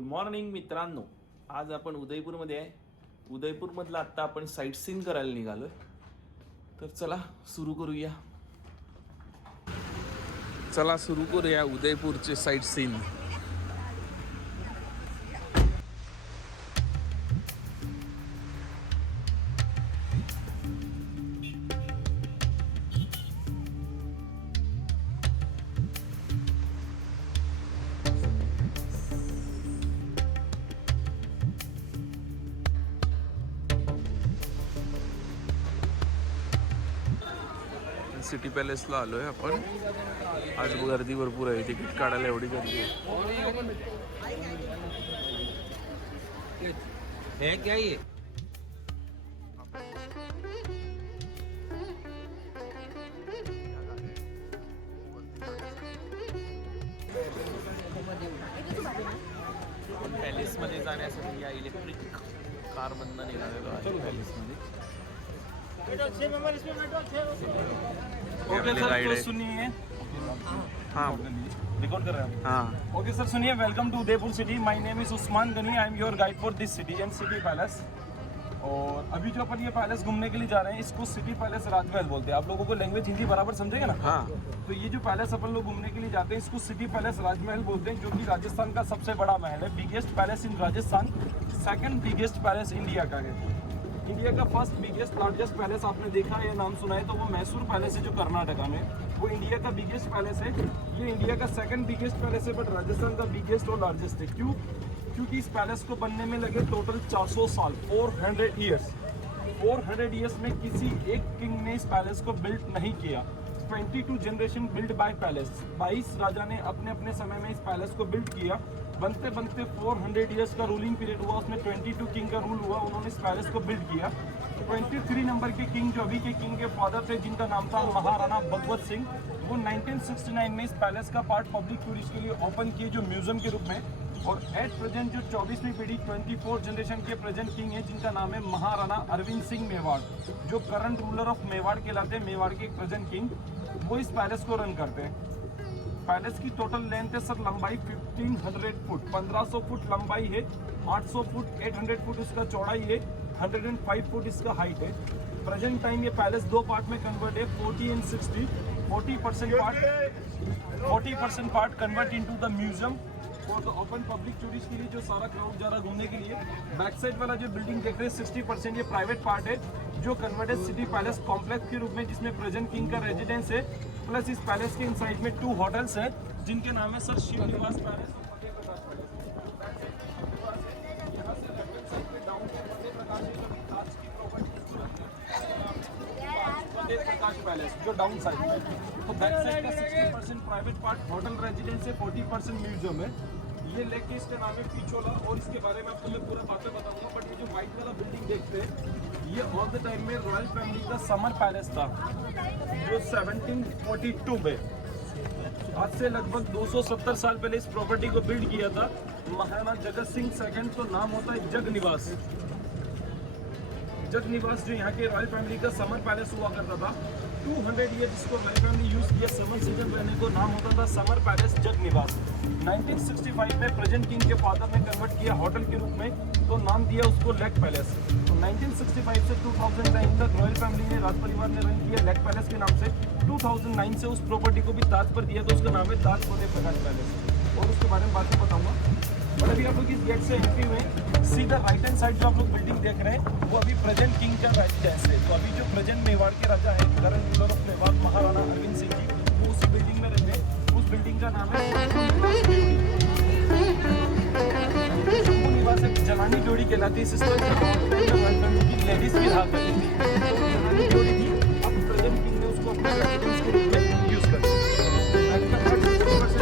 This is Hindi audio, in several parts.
गुड मॉर्निंग मित्रांनो, आज आपण उदयपूरमध्ये आहे. उदयपूरमधलं आत्ता आपण साईट सीन करायला निघालोय. तर चला सुरू करूया. उदयपूरचे साईट सीन. सिटी पॅलेसला आलोय आपण. आज गर्दी भरपूर आहे. तिकीट काढायला एवढी गर्दी आहे. क्या ये पॅलेस मध्ये जाण्यासाठी या इलेक्ट्रिक कार मधनं निघालेलो आहे. पॅलेस मध्ये ओके सर, तो सुनिए. हाँ रिकॉर्ड कर रहे हैं. हाँ ओके सर, सुनिए. Welcome to Udaipur city. My name is Usman Gani. I am your guide for this city and city palace. और अभी जो अपन ये पैलेस घूमने के लिए जा रहे हैं, इसको सिटी पैलेस राजमहल बोलते हैं. आप लोगों को लैंग्वेज हिंदी बराबर समझेगा ना? हाँ. तो ये जो पैलेस अपन लोग घूमने के लिए जाते हैं, इसको सिटी पैलेस राजमहल बोलते हैं, जो कि राजस्थान का सबसे बड़ा महल है. Biggest palace in Rajasthan, second biggest palace India का है. इंडिया का फर्स्ट बिगेस्ट लार्जेस्ट पैलेस आपने देखा है, नाम सुना है, तो वो मैसूर पैलेस है जो कर्नाटका में. वो इंडिया का बिगेस्ट पैलेस है. ये इंडिया का सेकंड बिगेस्ट पैलेस है, बट राजस्थान का बिगेस्ट और लार्जेस्ट है. क्यों? क्योंकि इस पैलेस को बनने में लगे टोटल 400 साल, 400 ईयर्स. 400 ईयर्स में किसी एक किंग ने इस पैलेस को बिल्ड नहीं किया. 22 जनरेशन बिल्ड बाय पैलेस. 22 राजा ने अपने अपने समय में इस पैलेस को बिल्ड किया. बनते बनते 400 ईयर्स का रूलिंग पीरियड हुआ, उसमें 22 किंग का रूल हुआ. उन्होंने इस पैलेस को बिल्ड किया. 23 नंबर के किंग, जो अभी के किंग के फादर थे, जिनका नाम था महाराणा भगवत सिंह, वो 1969 में इस पैलेस का पार्ट पब्लिक टूरिस्ट के लिए ओपन किए, जो म्यूजियम के रूप में. और एट प्रेजेंट जो 24वीं पीढ़ी 24 जनरेशन के प्रेजेंट किंग है, जिनका नाम है महाराणा अरविंद सिंह मेवाड़, जो करंट रूलर ऑफ मेवाड़ कहलाते हैं, मेवाड़ के प्रेजेंट किंग, वो इस पैलेस को रन करते हैं. पैलेस की टोटल लेंथ है सर, लंबाई 1500 फुट, 1500 फुट लंबाई है, 800 फुट 800 फुट इसका चौड़ाई है, 105 फुट इसका हाइट है. प्रेजेंट टाइम ये पैलेस दो पार्ट में कन्वर्ट है, 40 and 60. 40% part convert into the museum और द ओपन पब्लिक टूरिस्ट के लिए, जो सारा क्राउड जा रहा है घूमने के लिए. बैक साइड वाला जो बिल्डिंग देख रहे हैं, 60% ये प्राइवेट पार्ट है, जो कन्वर्टेड सिटी पैलेस कॉम्प्लेक्स के रूप में, जिसमें प्रेजेंट किंग का रेजिडेंस है. प्लस इस पैलेस के इनसाइड में 2 होटल्स हैं, जिनके नाम है सर शिव निवास पैलेस और फतेह प्रकाश पैलेस. यहाँ से लेफ्ट साइड पे डाउन पे फतेह प्रकाश है, जो ताज की प्रॉपर्टी को रखते हैं. फतेह प्रकाश पैलेस जो डाउन साइड में. तो बैक साइड का 60% प्राइवेट पार्ट होटल रेजिडेंस है, 40% म्यूजियम है. ये लेक के इसका नाम है पिछोला, और इसके बारे में आपको मैं पूरा बातें बताऊंगा. बट ये जो व्हाइट वाला बिल्डिंग देखते हैं, ये ऑल द टाइम में रॉयल फैमिली का समर पैलेस था, जो 1742 में, आज से लगभग 270 साल पहले इस प्रॉपर्टी को बिल्ड किया था महाराणा जगत सिंह सेकंड. तो नाम होता है जग निवास. जग निवास जो यहाँ के रॉयल फैमिली का समर पैलेस हुआ करता था. 200 ईयर जिसको रॉयल फैमिली यूज किया समर सीजन रहने को, नाम होता था समर पैलेस जग निवास. 1965 में प्रेजेंट किंग के फादर ने कन्वर्ट किया होटल के रूप में, तो नाम दिया उसको लेक पैलेस. तो 1965 से 2009 तक रॉयल फैमिली ने, राज परिवार ने रन किया लेक पैलेस के नाम से. 2009 से उस प्रॉपर्टी को भी ताज पर दिया, तो उसका नाम है ताज फतेह प्रकाश पैलेस, और उसके बारे में बातें बताऊंगा. और अभी आप लोग इस गेट से एंट्री हुए, सीधा राइट हैंड साइड जो आप लोग बिल्डिंग देख रहे हैं, वो अभी प्रेजेंट किंग का रेजिडेंस है. तो अभी जो प्रेजेंट मेवाड़ के राजा है, current ruler of Mewar Maharana Arvind Singh ji, वो उसी बिल्डिंग में रहते हैं. उस बिल्डिंग का नाम है शंभू निवास. एक जनानी जोड़ी कहलाती है, सिस्टर की लेडीज भी रहा करती थी. तो जनानी जोड़ी थी, अब प्रेजेंट किंग ने उसको अपने रेजिडेंस के रूप में यूज कर दिया.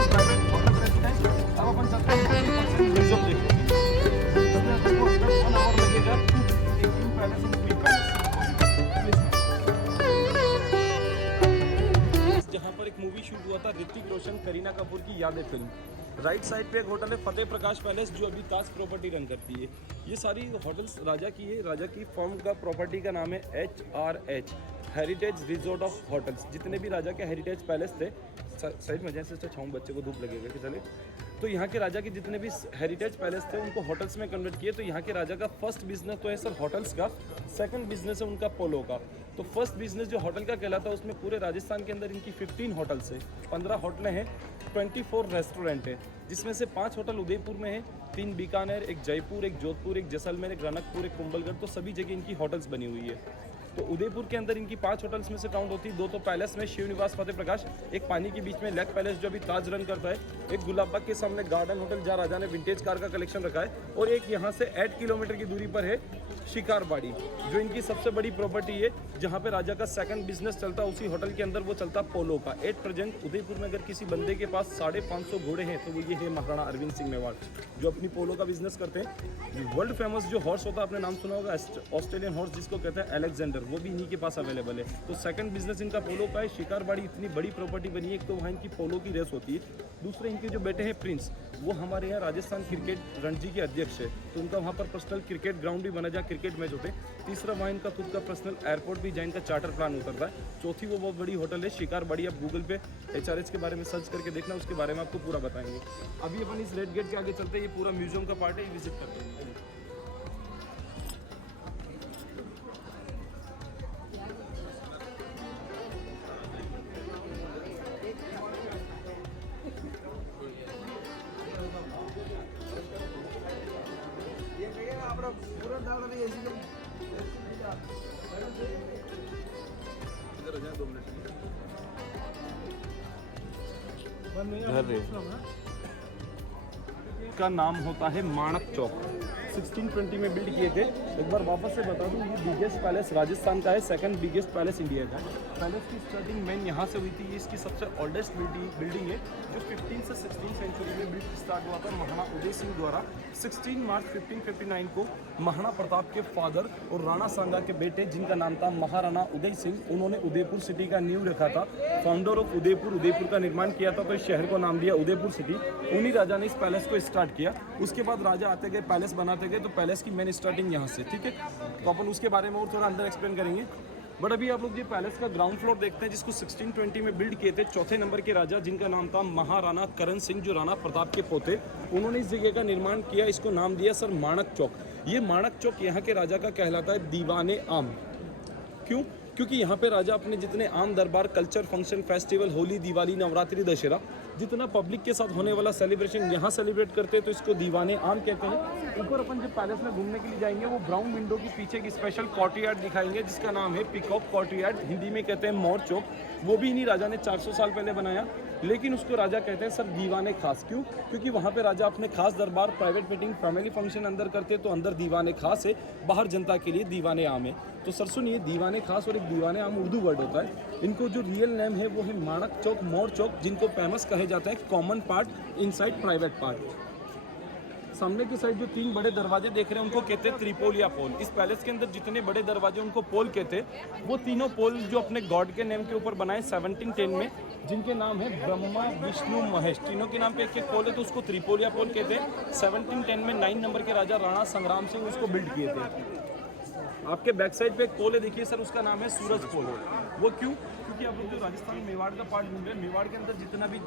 Private hotel residence. अब अपन चलते हैं म्यूजियम देखते हैं. इसमें आपको 1 आवर लगेगा. पैलेस एंड क्वीन पैलेस, जहाँ पर एक मूवी शूट हुआ था ऋतिक रोशन करीना कपूर की यादें फिल्म. राइट साइड पे एक होटल है फतेह प्रकाश पैलेस, जो अभी ताज प्रॉपर्टी रन करती है. ये सारी होटल्स राजा की है. राजा की फर्म का प्रॉपर्टी का नाम है HRH, heritage resort of hotels. जितने भी राजा के हेरिटेज पैलेस थे, साइड में जैसे छाऊं, बच्चे को धूप लगेगा कि चले, तो यहाँ के राजा के जितने भी हेरिटेज पैलेस थे उनको होटल्स में कन्वर्ट किए। तो यहाँ के राजा का फर्स्ट बिजनेस तो है सर होटल्स का, सेकंड बिजनेस है उनका पोलो का। तो फर्स्ट बिजनेस जो होटल का कहलाता है उसमें पूरे राजस्थान के अंदर इनकी 15 होटल्स है, 15 होटलें हैं, 24 रेस्टोरेंट है, जिसमें से 5 होटल उदयपुर में है, 3 बीकानेर, एक जयपुर, एक जोधपुर, एक जैसलमेर, एक रनकपुर, एक कुंभलगढ़। तो सभी जगह इनकी होटल्स बनी हुई है। तो उदयपुर के अंदर इनकी 5 होटल्स में से काउंट होती है, 2 तो पैलेस में शिव निवास फतेह प्रकाश, एक पानी के बीच में लेक पैलेस जो अभी ताज रन करता है, एक गुलाब बाग के सामने गार्डन होटल जहाँ राजा ने विंटेज कार का कलेक्शन रखा है, और एक यहाँ से 8 किलोमीटर की दूरी पर है शिकारबाड़ी, जो इनकी सबसे बड़ी प्रॉपर्टी है, जहाँ पे राजा का सेकंड बिजनेस चलता है। उसी होटल के अंदर वो चलता पोलो का। एट प्रेजेंट उदयपुर में अगर किसी बंदे के पास 550 घोड़े हैं तो वो ये है महाराणा अरविंद सिंह मेवाड़, जो अपनी पोलो का बिजनेस करते हैं। वर्ल्ड फेमस जो हॉर्स होता है, आपने नाम सुना होगा ऑस्ट्रेलियन हॉर्स जिसको कहते हैं अलेक्जेंडर, वो भी इन्हीं के पास अवेलेबल है। तो सेकंड बिजनेस इनका पोलो का है। शिकारबाड़ी इतनी बड़ी प्रॉपर्टी बनी है, एक तो वहाँ इनकी पोलो की रेस होती है, दूसरे इनके जो बेटे हैं प्रिंस, वो हमारे यहाँ राजस्थान क्रिकेट रणजी के अध्यक्ष है, तो उनका वहाँ पर पर्सनल क्रिकेट ग्राउंड भी बना जहाँ क्रिकेट मैच होते हैं। तीसरा वहाँ इनका खुद का पर्सनल एयरपोर्ट भी, जहाँ इनका चार्टर प्लान उतरता है। चौथी वो बहुत बड़ी होटल है शिकारबाड़ी। आप गूगल पे HRH के बारे में सर्च करके देखना, उसके बारे में आपको पूरा बताएंगे। अभी अपन इस रेड गेट के आगे चलते हैं, ये पूरा म्यूजियम का पार्ट है, ये विजिट करते हैं। का नाम होता है माणक चौक, 1620 में बिल्ड किए थे। एक बार वापस से बता दूं, ये बिगेस्ट पैलेस राजस्थान का है, सेकंड बिगेस्ट पैलेस इंडिया का। पैलेस की स्टार्टिंग मेन यहाँ से हुई थी। ये इसकी सबसे ओल्डेस्ट बिल्डिंग है, जो 15 से 16 सेंचुरी में बिल्ड स्टार्ट हुआ था महाराणा उदय सिंह द्वारा। 16 मार्च 1559 को महाराणा प्रताप के फादर और राणा सांगा के बेटे, जिनका नाम था महाराणा उदय सिंह, उन्होंने उदयपुर सिटी का नींव रखा था। फाउंडर ऑफ उदयपुर का निर्माण किया था, तो इस शहर को नाम दिया उदयपुर सिटी। उन्हीं राजा ने इस पैलेस को स्टार्ट किया। उसके बाद राजा आते गए, पैलेस बनाते गए, तो पैलेस की मेन स्टार्टिंग यहाँ से, ठीक है। तो अपन उसके बारे में और थोड़ा अंदर एक्सप्लेन करेंगे। बट अभी आप लोग ये पैलेस का ग्राउंड फ्लोर देखते हैं, जिसको 1620 में बिल्ड किए थे चौथे नंबर के राजा, जिनका नाम था महाराणा करण सिंह, जो राणा प्रताप के पोते। उन्होंने इस जगह का निर्माण किया, इसको नाम दिया सर माणक चौक। ये माणक चौक यहाँ के राजा का कहलाता है दीवाने आम। क्यों? क्योंकि यहाँ पे राजा अपने जितने आम दरबार, culture, function, festival, Holi, Diwali, Navratri, Dussehra, जितना पब्लिक के साथ होने वाला सेलिब्रेशन यहाँ सेलिब्रेट करते हैं, तो इसको दीवाने आम कहते हैं। ऊपर अपन जब पैलेस में घूमने के लिए जाएंगे, वो ब्राउन विंडो के पीछे एक स्पेशल कोर्टयार्ड दिखाएंगे, जिसका नाम है पीकॉक कोर्टयार्ड, हिंदी में कहते हैं मोर चौक। वो भी इन्हीं राजा ने 400 साल पहले बनाया, लेकिन उसको राजा कहते हैं सर दीवाने खास। क्यों? क्योंकि वहाँ पे राजा अपने खास दरबार, प्राइवेट मीटिंग, फैमिली फंक्शन अंदर करते, तो अंदर दीवाने खास है, बाहर जनता के लिए दीवाने आम है। तो सर सुनिए, दीवाने खास और एक दीवाने आम उर्दू वर्ड होता है। इनको जो रियल नेम है वो है माणक चौक, मोर चौक, जिनको फेमस कहे जाता है common part inside private part. सामने की साइड जो 3 बड़े दरवाजे देख रहे हैं, उनको कहते हैं त्रिपोल या पोल। इस पैलेस के अंदर जितने बड़े दरवाजे, उनको पोल कहते हैं। वो तीनों पोल जो अपने गॉड के नेम के ऊपर बनाए 1710 में, जिनके नाम है ब्रह्मा, विष्णु, महेश, तीनों के नाम पे एक पोल है, तो उसको त्रिपोल या पोल कहते हैं। 1710 में 9 नंबर के राजा राणा संग्राम सिंह उसको बिल्ड किए थे। आपके बैक साइड पे एक पोल है, देखिए सर, उसका नाम है सूरज पोल। वो क्यों? क्योंकि आप लोग जो राजस्थान मेवाड़ का पार्ट घूम रहे हैं, मेवाड़ के अंदर जितना भी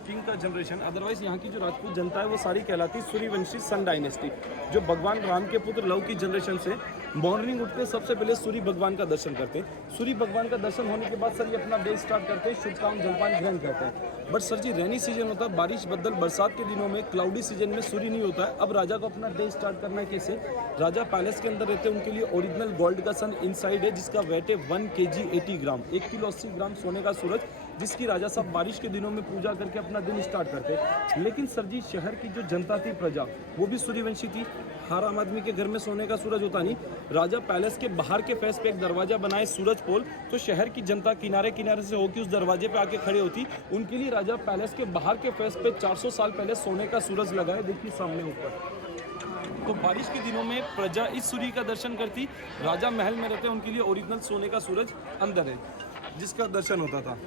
किंग का जनरेशन, अदरवाइज यहाँ की जो राजपूत जनता है, वो सारी कहलाती सूर्यवंशी सन डायनेस्टी, जो भगवान राम के पुत्र लव की जनरेशन से मॉर्निंग उठते सबसे पहले सूर्य भगवान का दर्शन करते हैं। सूर्य भगवान का दर्शन होने के बाद सर ये अपना डे स्टार्ट करते हैं, शुभ काम जलपान ग्रहण करते हैं। But sir ji rainy season होता है, बारिश बदल बरसात के दिनों में, क्लाउडी सीजन में सूर्य नहीं होता है। अब राजा को अपना डे स्टार्ट करना है कैसे? राजा पैलेस के अंदर रहते हैं, उनके लिए ओरिजिनल गोल्ड का सन इनसाइड है, जिसका वेट है 1 kg 80 ग्राम, 1 किलो 80 ग्राम सोने का सूरज, जिसकी राजा सब बारिश के दिनों में पूजा करके अपना दिन स्टार्ट करते हैं। लेकिन सर जी शहर की जो जनता थी, प्रजा, वो भी सूर्यवंशी थी। हर आम आदमी के घर में सोने का सूरज होता नहीं। राजा पैलेस के बाहर के फेस पे एक दरवाजा बनाए सूरज पोल, तो शहर की जनता किनारे किनारे से होकर उस दरवाजे पे आके खड़े होती। उनके लिए राजा पैलेस के बाहर के फेस पे 400 साल पहले सोने का सूरज लगाए, देखिए सामने ऊपर। तो बारिश के दिनों में प्रजा इस सूर्य का दर्शन करती। राजा महल में रहते, उनके लिए ओरिजिनल सोने का सूरज अंदर है, जिसका दर्शन होता था।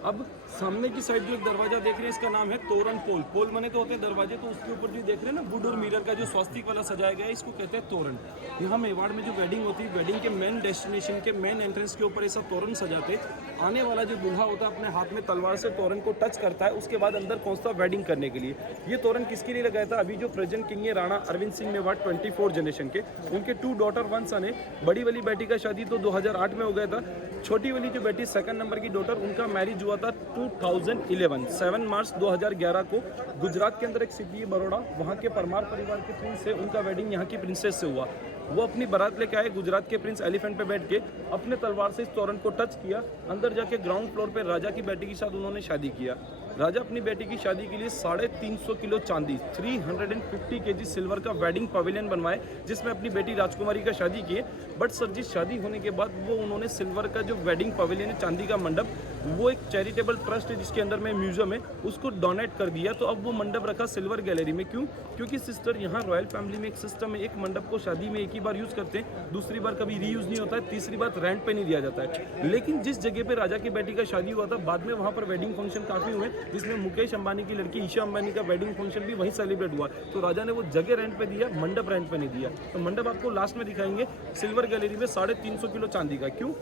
अब सामने की साइड जो एक दरवाजा देख रहे हैं इसका नाम है तोरण पोल। पोल माने तो होते हैं दरवाजे, तो उसके ऊपर जो देख रहे हैं ना वुड और मिरर का जो स्वास्तिक वाला सजाया गया है इसको कहते हैं तोरण। यहाँ मेवाड़ में जो वेडिंग होती है, वेडिंग के मेन डेस्टिनेशन के मेन एंट्रेंस के ऊपर ऐसा तोरण सजाते। आने वाला जो दूल्हा होता है अपने हाथ में तलवार से तोरण को टच करता है, उसके बाद अंदर पहुंचता वेडिंग करने के लिए। ये तोरण किसके लिए लगाया था? अभी जो प्रेजेंट किंग है राणा अरविंद सिंह मेवाड़ 24 जनरेशन के, उनके 2 डॉटर 1 सन है। बड़ी वाली बेटी का शादी तो 2008 में हो गया था। छोटी वाली जो बेटी 2nd नंबर की डॉटर, उनका मैरिज हुआ था 2011 7 मार्च 2011 को गुजरात के अंदर एक सिटी है बड़ौदा, वहाँ के परमार परिवार के प्रिंस से उनका वेडिंग यहाँ की प्रिंसेस से हुआ। वो अपनी बारात लेके आए, गुजरात के प्रिंस एलिफेंट पे बैठ के अपने तलवार से इस तोरण को टच किया। अंदर जाके ग्राउंड फ्लोर पे राजा की बेटी के साथ उन्होंने शादी किया। राजा अपनी बेटी की शादी के लिए 350 किलो चांदी 350 kg सिल्वर का वेडिंग पवेलियन बनवाए, जिसमें अपनी बेटी राजकुमारी का शादी किए। बट सर जी शादी होने के बाद वो उन्होंने सिल्वर का जो वेडिंग पवेलियन है, चांदी का मंडप, वो एक चैरिटेबल ट्रस्ट है जिसके अंदर में म्यूजियम है, उसको डोनेट कर दिया। तो अब वो मंडप रखा सिल्वर गैलरी में। क्यों? क्योंकि सिस्टर यहाँ रॉयल फैमिली में एक सिस्टम है, एक मंडप को शादी में एक ही बार यूज़ करते हैं, दूसरी बार कभी रीयूज़ नहीं होता है, तीसरी बार रेंट पे नहीं दिया जाता है। लेकिन जिस जगह पे राजा की बेटी का शादी हुआ था, बाद में वहाँ पर वेडिंग फंक्शन काफ़ी हुए, जिसमें मुकेश अंबानी की लड़की ईशा अंबानी का वेडिंग फंक्शन भी वहीं सेलिब्रेट हुआ। तो राजा ने वो जगह रेंट पे दिया, मंडप रेंट पे नहीं दिया। तो मंडप आपको लास्ट में दिखाएंगे सिल्वर गैलरी में 350 किलो चांदी का। क्यों?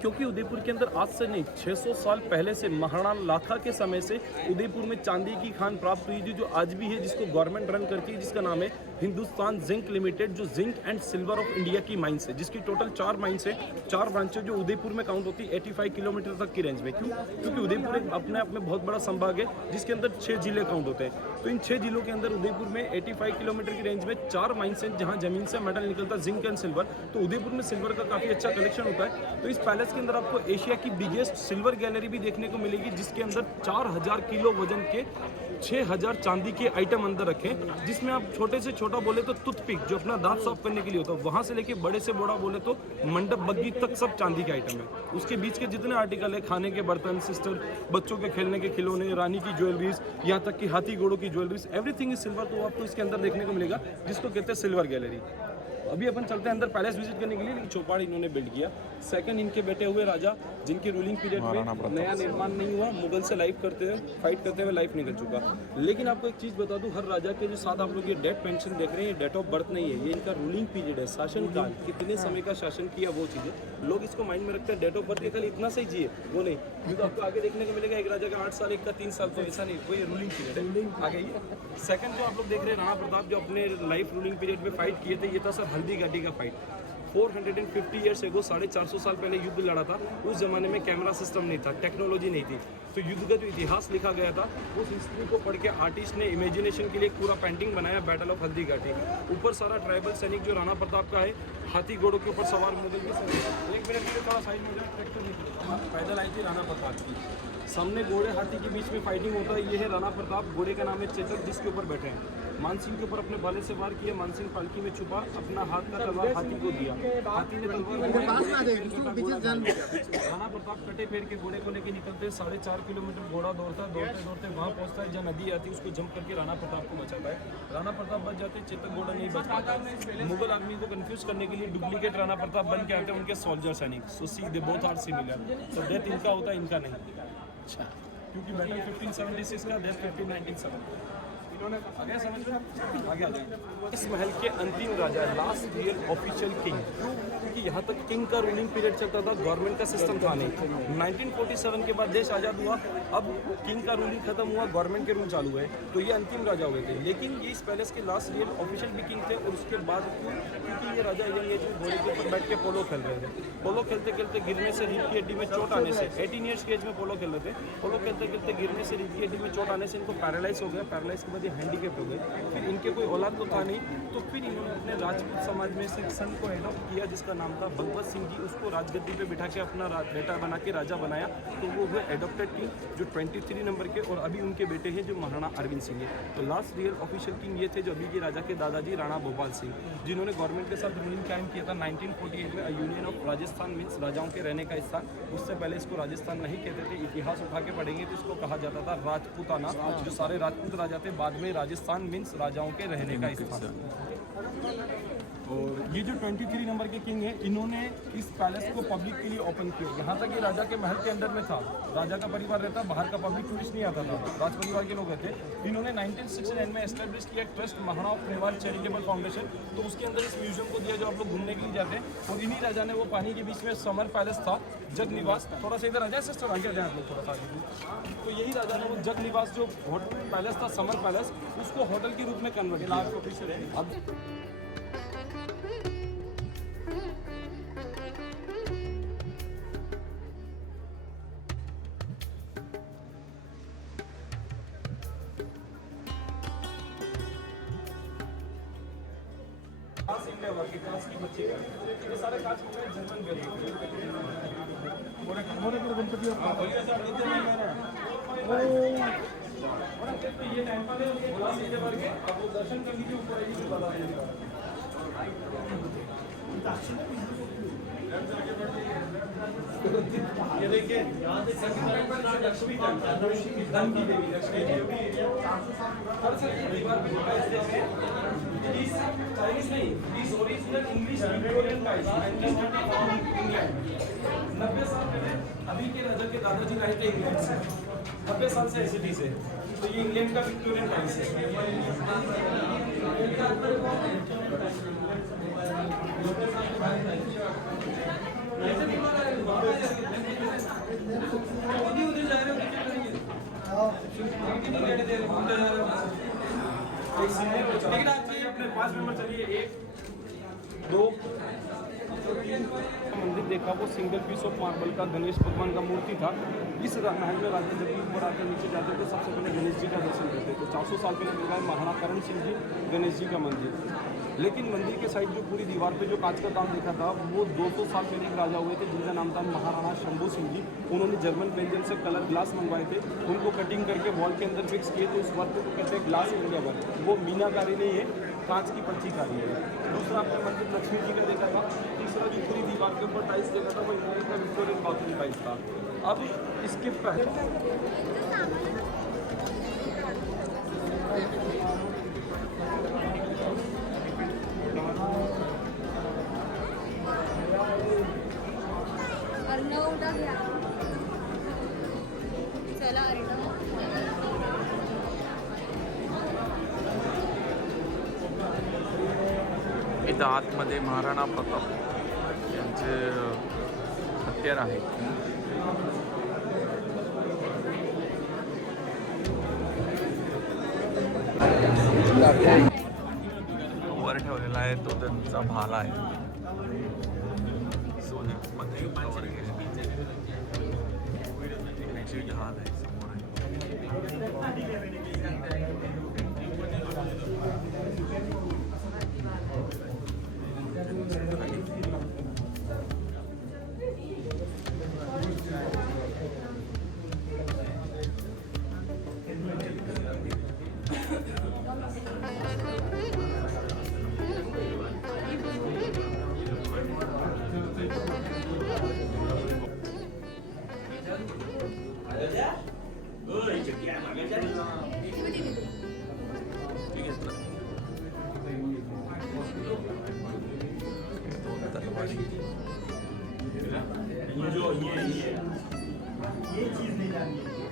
क्योंकि उदयपुर के अंदर आज से नहीं 600 साल पहले से महाराणा लाखा के समय से उदयपुर में चांदी की खान प्राप्त हुई थी, जो आज भी है, जिसको गवर्नमेंट रन करती है, जिसका नाम है हिंदुस्तान जिंक लिमिटेड, जो zinc and silver of India की माइंस है, जिसकी टोटल 4 माइंस है, 4 ब्रांचें जो उदयपुर में काउंट होती है 85 किलोमीटर तक की रेंज में। क्यों? क्योंकि उदयपुर एक अपने आप में बहुत बड़ा संभाग है, जिसके अंदर 6 जिले काउंट होते हैं। तो इन 6 जिलों के अंदर उदयपुर में 85 किलोमीटर की रेंज में 4 माइंस हैं, जहाँ जमीन से मेटल निकलता है, जिंक एंड सिल्वर। तो उदयपुर में सिल्वर का काफ़ी अच्छा कलेक्शन होता है। तो इस पैलेस के अंदर आपको एशिया की बिगेस्ट सिल्वर गैलरी भी देखने को मिलेगी, जिसके अंदर 4000 किलो वजन के 6000 चांदी के आइटम अंदर रखे, जिसमें आप छोटे से छोटा बोले तो टूथपिक जो अपना दांत साफ करने के लिए होता है, वहां से लेके बड़े से बड़ा बोले तो मंडप बग्गी तक सब चांदी के आइटम है। उसके बीच के जितने आर्टिकल है, खाने के बर्तन, सिस्टर बच्चों के खेलने के खिलौने, रानी की ज्वेलरीज, यहाँ तक कि हाथी घोड़ों की ज्वेलरीज, एवरीथिंग इज सिल्वर। तो आपको इसके अंदर देखने को मिलेगा, जिसको कहते हैं सिल्वर गैलरी। अभी अपन चलते हैं अंदर पैलेस विजिट करने के लिए, लेकिन चौपाड़ इन्होंने बिल्ड किया। सेकंड इनके बेटे हुए राजा, जिनके रूलिंग पीरियड में नया निर्माण नहीं हुआ, मुगल से लाइफ करते हुए फाइट करते हुए लाइफ निकल चुका। लेकिन आपको एक चीज़ बता दूं, हर राजा के जो साथ आप लोग ये डेथ पेंशन देख रहे हैं, ये डेट ऑफ बर्थ नहीं है, ये इनका रूलिंग पीरियड है, शासन काल, कितने समय का शासन किया वो चीज़ें लोग इसको माइंड में रखते हैं। डेट ऑफ बर्थ के खाली इतना सही जिए वो नहीं, क्योंकि आपको आगे देखने को मिलेगा एक राजा का 8 साल, एक का 3 साल, तो ऐसा नहीं, कोई रूलिंग पीरियड है। आगे ये सेकंड जो आप लोग देख रहे हैं, राणा प्रताप जो अपने लाइफ रूलिंग पीरियड में फाइट किए थे, ये था सर हल्दी घाटी का फाइट। 450 ईयर्स एगो, 450 साल पहले युद्ध लड़ा था। उस जमाने में कैमरा सिस्टम नहीं था, टेक्नोलॉजी नहीं थी, तो युद्ध का जो इतिहास लिखा गया था, उस हिस्ट्री को पढ़ के आर्टिस्ट ने इमेजिनेशन के लिए एक पूरा पेंटिंग बनाया, बैटल ऑफ हल्दी घाटी। ऊपर सारा ट्राइबल सैनिक जो राणा प्रताप का है, हाथी घोड़ों के ऊपर सवार मुगल के सैनिक। एक मिनट के लिए थोड़ा साइड में जाए, ट्रैक्टर नहीं, पैदल आई थी राणा प्रताप की। सामने घोड़े हाथी के बीच में फाइटिंग होता है। ये है राणा प्रताप, घोड़े का नाम है चेतक, जिसके ऊपर बैठे हैं। मानसिंह के ऊपर अपने भाले से वार किया, मानसिंह पालकी में छुपा, अपना हाथ का तलवार हाथी को दिया, हाथी ने तलवार राणा प्रताप कटे फेर के घोड़े को लेके निकलते, 4.5 किलोमीटर घोड़ा दौड़ता, दौड़ते दौड़ते वहाँ पहुँचता है जहाँ नदी आती है, उसको जंप करके राणा प्रताप को बचाता है। राणा प्रताप बच जाते, चेतक घोड़ा नहीं बच पाता। मुगल आर्मी को कंफ्यूज करने के लिए डुप्लीकेट राणा प्रताप बन के आते हैं उनके सोल्जर सैनिक। सो सी दे बोथ आर सिमिलर, तो डेथ इनका होता है, इनका नहीं। अच्छा, क्योंकि बैटल 1576 का, डेथ 1597। आगे समझ में आगे आ जाइए। इस महल के अंतिम राजा, लास्ट रियल ऑफिशियल किंग, क्योंकि यहाँ तक किंग का रूलिंग पीरियड चलता था, गवर्नमेंट का सिस्टम था नहीं। 1947 के बाद देश आज़ाद हुआ, अब किंग का रूलिंग खत्म हुआ, गवर्नमेंट के रूल चालू हुए, तो ये अंतिम राजा हुए थे। लेकिन ये इस पैलेस के लास्ट रियल ऑफिशियल भी किंग थे। और उसके बाद क्योंकि ये राजा यंग एज में घोड़े के ऊपर बैठ के पोलो खेल रहे थे, पोलो खेलते खेलते गिरने से रीढ़ की हड्डी में चोट आने से, 18 ईयर्स के एज में पोलो खेल रहे थे, पोलो खेलते खेलते गिरने से रीढ़ की हड्डी में चोट आने से इनको पैरालाइज हो गया। पैरालाइज के बाद ये हैंडीकेप हो गए। फिर इनके कोई औलाद तो था नहीं, तो फिर इन्होंने अपने राजपूत समाज में से एक सन को एडॉप्ट किया, जिसका नाम था भगवत सिंह जी। उसको राजगद्दी पे बिठा के अपना बेटा बना के राजा बनाया, तो वो हुए एडॉप्टेड किंग, जो 23 नंबर के। और अभी उनके बेटे हैं जो महाराणा अरविंद सिंह है। तो लास्ट रियल ऑफिशियल किंग ये थे, जो अभी के राजा के दादाजी राणा भोपाल सिंह, जिन्होंने गवर्नमेंट के साथ रूलिंग कायम किया था 1948 में। यूनियन ऑफ राजस्थान मीन्स राजाओं के रहने का स्थान। उससे पहले इसको राजस्थान नहीं कहते थे, इतिहास उठा के पढ़ेंगे तो इसको कहा जाता था राजपूताना। जो सारे राजपूत राजा थे, बाद में राजस्थान मीन्स राजाओं के रहने का स्थान। और ये जो 23 नंबर के किंग है, इन्होंने इस पैलेस को पब्लिक के लिए ओपन किया। यहाँ तक ये राजा के महल के अंदर में था, राजा का परिवार रहता, बाहर का पब्लिक टूरिस्ट नहीं आता था, राज परिवार के लोग रहते। इन्होंने 1969 में एस्टेब्लिश किया trust Maharana of Mewar charitable foundation, तो उसके अंदर इस म्यूजियम को दिया जो आप लोग घूमने के लिए जाते हैं। और इन्हीं राजा ने वो पानी के बीच में समर पैलेस था, जग निवास, थोड़ा सा इधर आ जाए सिस्टर, आगे जाए आप लोग थोड़ा सा आगे। तो यही राजा ने वो जग निवास जो पैलेस था, समर पैलेस, उसको होटल के रूप में कन्वर्ट किया। अब क्लास की बच्चे ये सारे कांच के जर्मन गणपति ये टेंपल है, ये क्लास सीधे भर के अब वो दर्शन कर लीजिए, ऊपर आइए बता दीजिएगा। ये देखिए लक्ष्मी धन की देवी लक्ष्मी देवी दीवार पे चाइनीज नहीं, this original English Victorian tiles 1934 England. 90 साल पहले अभी के राजा के दादाजी लाए थे इंग्लैंड से, 90 साल से सिटी से, तो ये इंग्लैंड का विक्टोरियन टाइल्स है। लेकिन आप चाहिए अपने 5 मेंबर चलिए, 1 2 मंदिर देखा, वो सिंगल पीस ऑफ मार्बल का गणेश भगवान का मूर्ति था। इस महल में राजा जब भी ऊपर आकर नीचे जाते थे, सबसे पहले गणेश जी का दर्शन करते थे। 400 साल पहले लगा है महाराणा करण सिंह जी गणेश जी का मंदिर। लेकिन मंदिर के साइड जो पूरी दीवार पे जो कांच का काम देखा था, वो 200 साल पहले एक राजा हुए थे जिनका नाम था महाराणा शंभू सिंह जी। उन्होंने जर्मन बेल्जियम से कलर ग्लास मंगवाए थे, उनको कटिंग करके वॉल के अंदर फिक्स किए थे। उस वर्क को कहते हैं ग्लास इंडिया वर्क, वो मीनाकारी नहीं है, कांच की पट्टीकारी है। दूसरा आपने मंदिर लक्ष्मी जी का देखा था। तीसरा जो पूरी दीवार के ऊपर टाइल्स देखा था, वो इंग्लैंड का विक्टोरियन बाथरूम टाइल्स था। अब इसके पहले अर्णवटा घ्या चला अर्णव इथं आतमध्ये महाराणा प्रताप यांचे हत्यार आहे. वर ठेवलेला आहे तो त्यांचा भाला आहे. सोन्यामध्ये वर गेलेली जहाज आहे समोर ये चीज नहीं जानी है।